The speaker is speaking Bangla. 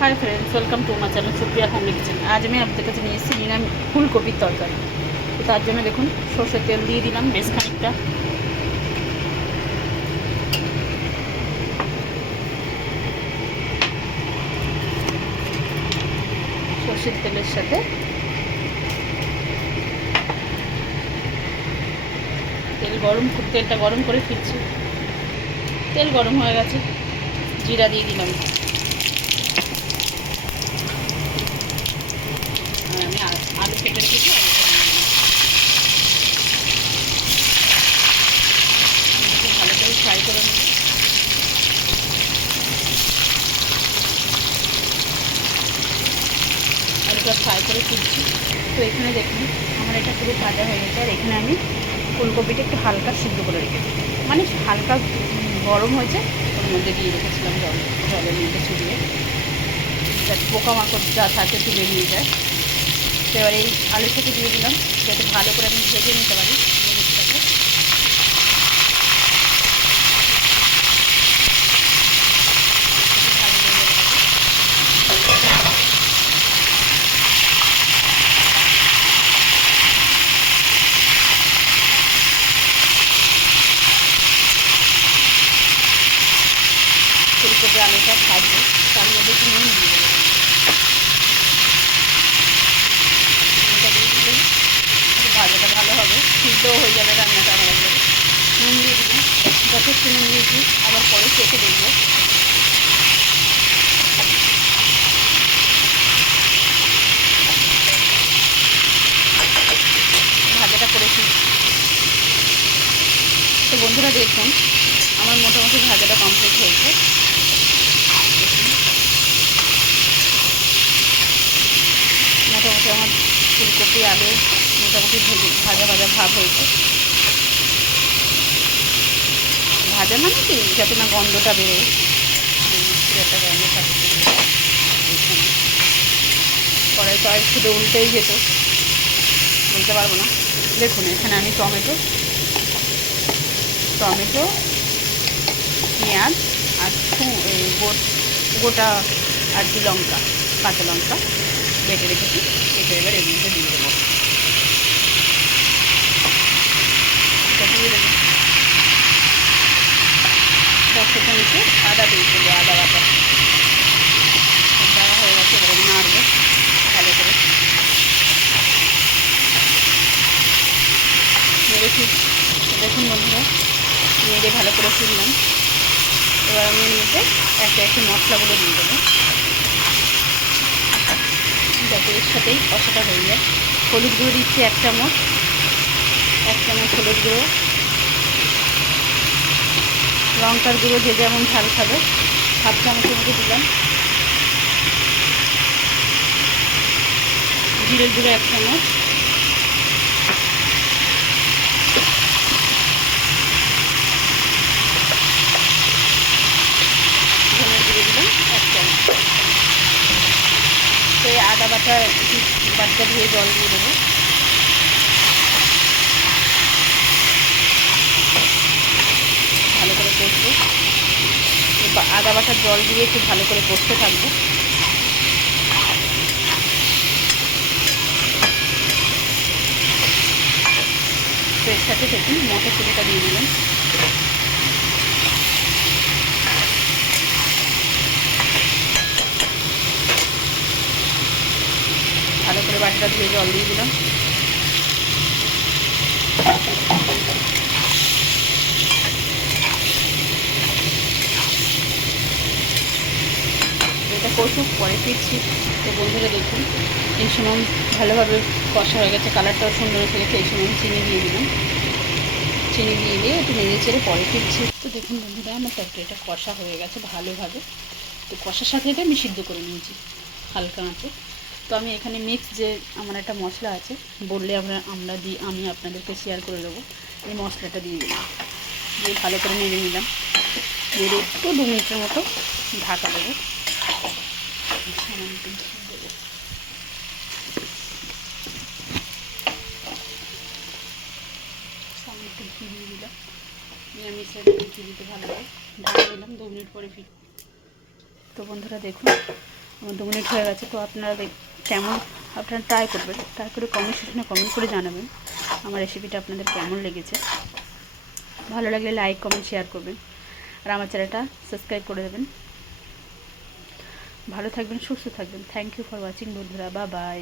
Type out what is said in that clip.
Hi friends, welcome to my channel Supriya homely kitchen. आज मैं आपके কাছে নিয়ে এসেছি ফুলকপির তরকারি। তো তার জন্য দেখুন সরষের তেল দিয়ে দিলাম বেশ খানিকটা। সরষের তেলের সাথে তেলটা গরম করে ফিরছি। তেল গরম হয়ে গেছে, জিরা দিয়ে দিলাম। আমি আলু কেটে রেখেছি, ভালো করে ফ্রাই করে নেব। আলুটা ফ্রাই করে ফিরছি। তো এখানে দেখুন আমার এটা পুরো ভাজা হয়ে গেছে। আর এখানে আমি ফুলকপিটা একটু হালকা সিদ্ধ করে রেখেছি, মানে হালকা গরম হয়েছে, ওর মধ্যে দিয়ে রেখেছিলাম জলের মধ্যে ছড়িয়ে, যাতে পোকামাকড় যা থাকে তুলে নিয়ে যায়। তো এবার এই আলুর সাথে দিয়ে দিলাম, যাতে ভালো করে আমি ভেজে নিতে পারি জিনিসটাকে। ফুলকপি আলুটা ভাজবো, তার মধ্যে একটু নুন দিয়ে দেবো। নুনটা দিয়ে দিলে ভাজাটা ভালো হবে, সিদ্ধও হয়ে যাবে রান্নাটা ভালো হবে। নুন দিয়ে দিলাম, যথেষ্ট নুন দিয়েছি, আবার পরে চেখে দেখবো। ভাজাটা করেছি। তো বন্ধুরা দেখুন আমার মোটামুটি ভাজাটা কমপ্লিট হয়েছে। মোটামুটি আমার ফুলকপি আলু মোটামুটি ভাজা ভাজা ভাব হয়েছে। ভাজা মানে কি, যাতে না গন্ধটা বেরোয়, একটা গন্ধ থাকে। কড়াই তো আর শুধু উল্টেই যেত, বলতে পারবো না। দেখুন এখানে আমি টমেটো পেঁয়াজ আর গোটা আর কি লঙ্কা, কাঁচা লঙ্কা বেটে রেখেছি। এটা এবার এর মধ্যে দিয়ে দেবো। এটা দিয়ে দেবো, তার সাথে নিচে আদা দিয়ে দেবো, আদা বাটা দেওয়া হয়ে গেছে। এবার নাড়বো ভালো করে, নেড়ে ফিরছি। দেখুন বন্ধুরা নেড়ে ভালো করে ফিরলাম। এবার আমি এর মধ্যে একে একে মশলাগুলো দিয়ে দেবো, যাতে এর সাথেই কষাটা হয়ে যায়। হলুদ গুঁড়ো দিচ্ছি 1 চামচ, 1 চামচ হলুদ গুঁড়ো। লঙ্কার গুঁড়ো যে যেমন ঝাল খাবে 1/2 চামচের মতো দিলাম। জিরের গুঁড়ো 1 চামচ, ধনের গুঁড়ো দিলাম 1 চামচ। তো এই আদা বাটা ধুয়ে জল দিয়ে দেবো। ভালো করে কষবো, আদা বাটার জল দিয়ে একটু ভালো করে কষতে থাকবো। তো এর সাথে দেখুন মটরশুঁটিটা দিয়ে দিলাম। ভালো করে বাটিটা ধুয়ে জল দিয়ে দিলাম। এটা কষুক, পরে ফিরছি। তো বন্ধুরা দেখুন এই সময় ভালোভাবে কষা হয়ে গেছে, কালারটাও সুন্দর হয়ে গেছে। এই সময় চিনি দিয়ে দিলাম, চিনি দিয়ে একটু নেড়ে চেড়ে পরে ফিরছি। তো দেখুন বন্ধুরা আমার তরকারিটা কষা হয়ে গেছে ভালোভাবে। তো কষার সাথে এটা আমি সিদ্ধ করে নিয়েছি হালকা আঁচে। তো আমি এখানে মিক্স যে আমার একটা মশলা আছে, বললে আমি আপনাদেরকে শেয়ার করে দেবো। এই মশলাটা দিয়ে দিলাম, দিয়ে ভালো করে নেড়ে নিলাম। নেড়ে একটু 2 মিনিটের মতো ঢাকা দেবো। সামনে একটু ঘি দিয়ে দিলাম, নিরামিষের ঘি দিতে ভালো লাগে। ঢাকা দিলাম, 2 মিনিট পরে ফির। তো বন্ধুরা দেখুন আমার 2 মিনিট হয়ে গেছে। তো আপনারা কেমন, আপনারা ট্রাই করবেন, ট্রাই করে কমেন্ট সেকশনে কমেন্ট করে জানাবেন আমার রেসিপিটা আপনাদের কেমন লেগেছে। ভালো লাগলে লাইক কমেন্ট শেয়ার করবেন, আর আমার চ্যানেলটা সাবস্ক্রাইব করে দেবেন। ভালো থাকবেন, সুস্থ থাকবেন। থ্যাংক ইউ ফর ওয়াচিং বন্ধুরা, বাই বাই।